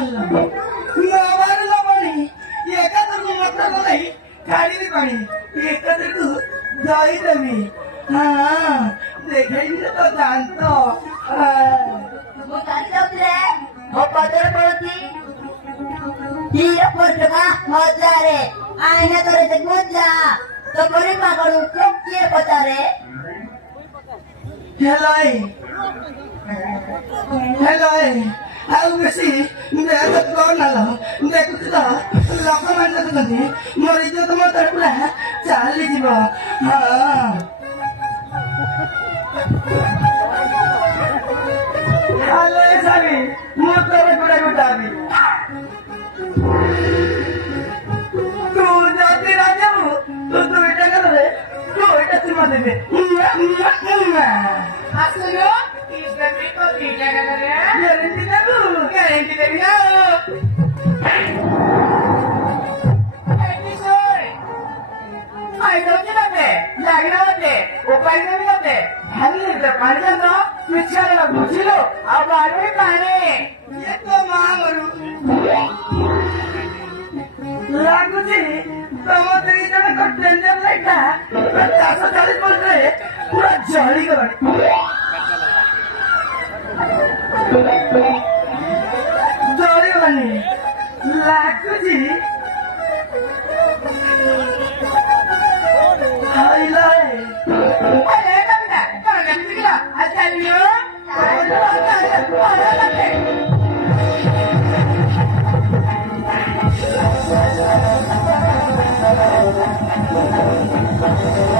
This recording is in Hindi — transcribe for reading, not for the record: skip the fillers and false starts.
आणलं मारलं पाणी एखादं मात्र नाही खाली पाणी एकत्र तू जाई तुम्ही हाँ देखेंगे तो जानतो वो काली उतरे वो पत्थर पड़ती ये पटका मजा रे आईने करे ते मजा तो कोणी मागणू खूप किए पता रे हेलो ଆଉ ବେଶୀ ଦେହ କଣ ହେଲା ଦେଖୁଛୁ ତ ଲୋକମାନେ ଦେଖୁଛନ୍ତି ମୋର ଇଜ୍ଜତ ମତରେ ପୁରା ଚାଲିଯିବ ହଁ ହେଲେ ସାବି ମୁଁ ତୋର ଗୁଡ଼ା ଗୁଟାବି ତୁ ଯଦି ରାଜି ହବୁ ତୁ ଦୁଇଟା କଲେ ଦୁଇଟା ସୀମା ଦେବେ Asulo, isla rico, tilla ganadera. Guarantee ଦେବୁ ଗ୍ୟାରେଣ୍ଟି ଦେବି ଆଉ Episode. Ay, don't you know that? Lagna hote, upay na hote. Hani ito pani na, michara na buchilo, abalo pani. ଏତ ମାମରୁ ଲାଗୁଛି ତମ ଦୁଇ ଜଣଙ୍କ ଟେଣ୍ଡର ଲାଇଟା 440 ଭୋଲ୍ଟରେ ପୁରା ଜଳିଗଲାଣି ଜଳିଗଲାଣି ଲାଗୁଛି ହାଇଲାଏ Ay, kamina, kamina, kamina. Atal niyo? Thank you.